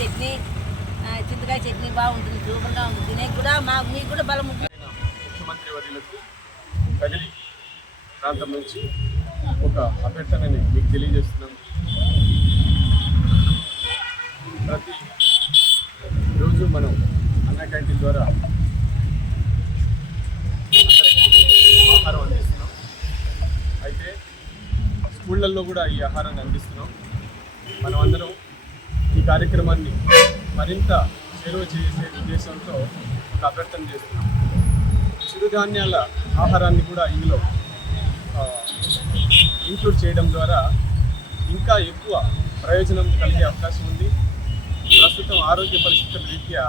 చట్నీ, చింతకాయ చట్నీ బాగుంటుంది, సూపర్గా ఉంటుంది. తినే కూడా మీకు కూడా బలం ఉంటుంది. ముఖ్యమంత్రి వర్యులకు కదిరి ప్రాంతం నుంచి ఒక అభ్యర్థనని మీకు తెలియజేస్తున్నాం. ప్రతి రోజు మనం అన్నా క్యాంటీన్ ద్వారా ఆహారం అందిస్తున్నాం. అయితే స్కూళ్ళల్లో కూడా ఈ ఆహారాన్ని అందిస్తున్నాం. మనం అందరం ఈ కార్యక్రమాన్ని మరింత చేరువ చేసే ఉద్దేశంతో ఒక అభ్యర్థన చేస్తున్నాం. చిరుధాన్యాల ఆహారాన్ని కూడా ఇందులో ఇంక్లూడ్ చేయడం ద్వారా ఇంకా ఎక్కువ ప్రయోజనం కలిగే అవకాశం ఉంది. ప్రస్తుతం ఆరోగ్య పరిస్థితుల రీత్యా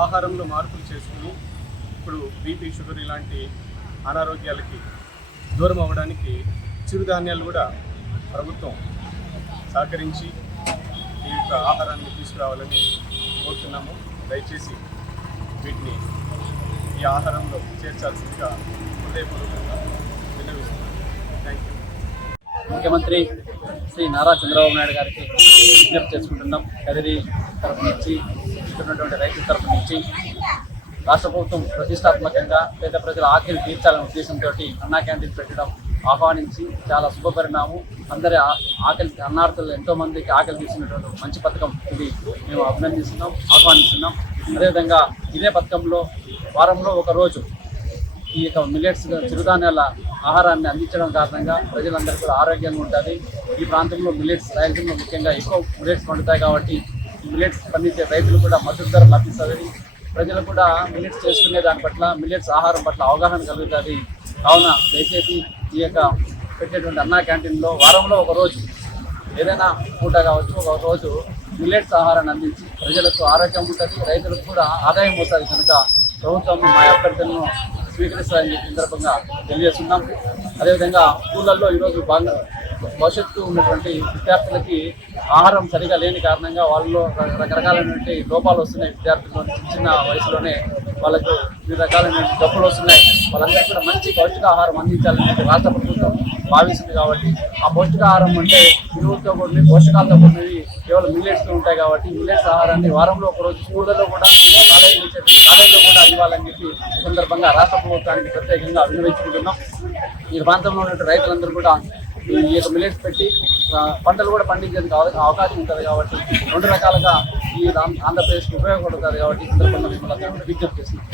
ఆహారంలో మార్పులు చేసుకుని ఇప్పుడు బీపీ, షుగర్ ఇలాంటి అనారోగ్యాలకి దూరం అవ్వడానికి చిరుధాన్యాలు కూడా ప్రభుత్వం సహకరించి ఈ యొక్క ఆహారాన్ని తీసుకురావాలని కోరుతున్నాము. దయచేసి వీటిని ఈ ఆహారంలో చేర్చాల్సిందిగా హృదయపూర్వకంగా విన్నవిస్తున్నాను. Thank you. ముఖ్యమంత్రి శ్రీ నారా చంద్రబాబు నాయుడు గారికి విజ్ఞప్తి చేసుకుంటున్నాం. కదిరి తరఫు నుంచి, ఇస్తున్నటువంటి రైతుల తరఫు నుంచి రాష్ట్ర ప్రభుత్వం ప్రతిష్టాత్మకంగా పేద ప్రజల ఆకలి తీర్చాలనే ఉద్దేశంతో అన్నా క్యాంటీన్ పెట్టడం ఆహ్వానించి చాలా శుభపరిణామం. అందరి అన్నార్థులు ఎంతోమందికి ఆకలి తీసినటువంటి మంచి పథకం ఇది. మేము అభినందిస్తున్నాం, ఆహ్వానిస్తున్నాం. అదేవిధంగా ఇదే పథకంలో వారంలో ఒక రోజు ఈ యొక్క మిల్లెట్స్ చిరుధాన్యాల ఆహారాన్ని అందించడం కారణంగా ప్రజలందరూ కూడా ఆరోగ్యంగా ఉంటుంది. ఈ ప్రాంతంలో మిల్లెట్స్ రాయలసీమలో ముఖ్యంగా ఎక్కువ మిల్లెట్స్ పండుతాయి కాబట్టి ఈ మిల్లెట్స్ పండించే రైతులు కూడా మద్దతు ధర లభిస్తుంది. ప్రజలు కూడా మిల్లెట్స్ చేసుకునే దాని పట్ల, మిల్లెట్స్ ఆహారం పట్ల అవగాహన కలుగుతుంది. కావున దయచేసి ఈ యొక్క పెట్టేటువంటి అన్నా క్యాంటీన్లో వారంలో ఒక రోజు ఏదైనా పూట కావచ్చు, ఒక రోజు మిల్లెట్స్ ఆహారాన్ని అందించి ప్రజలకు ఆరోగ్యం ఉంటుంది, రైతులకు కూడా ఆదాయం అవుతుంది. కనుక ప్రభుత్వం మా అభ్యర్థనను స్వీకరిస్తారని చెప్పి సందర్భంగా తెలియజేస్తున్నాం. అదేవిధంగా స్కూళ్ళల్లో ఈరోజు భవిష్యత్తు ఉన్నటువంటి విద్యార్థులకి ఆహారం సరిగా లేని కారణంగా వాళ్ళలో రకరకాలైనటువంటి లోపాలు వస్తున్నాయి. విద్యార్థులు చిన్న వయసులోనే వాళ్ళకు వివిధ రకాలైన జబ్బులు వస్తున్నాయి. వాళ్ళందరికీ కూడా మంచి పౌష్టికాహారం అందించాలని రాష్ట్ర ప్రభుత్వం భావిస్తుంది. కాబట్టి ఆ పౌష్టికాహారం అంటే విలువలతో కూడినవి, పోషకాలతో కూడినవి కేవలం మిల్లెట్స్తో ఉంటాయి. కాబట్టి మిల్లెట్స్ ఆహారాన్ని వారంలో ఒకరోజు స్కూళ్ళలో కూడా, కాలేజీలో కూడా ఇవ్వాలని చెప్పి ఈ సందర్భంగా రాష్ట్ర ప్రభుత్వానికి ప్రత్యేకంగా అభినందించుకుంటున్నాం. ఈ ప్రాంతంలో ఉన్న రైతులందరూ కూడా ఈ యొక్క మిల్లెట్స్ పెట్టి పంటలు కూడా పండించేందుకు అవకాశం ఉంటుంది. కాబట్టి రెండు రకాలుగా ఈ ఆంధ్రప్రదేశ్కి ఉపయోగపడుతుంది. కాబట్టి ఈ సందర్భంగా మిమ్మల్ని విజ్ఞప్తి చేస్తున్నాం.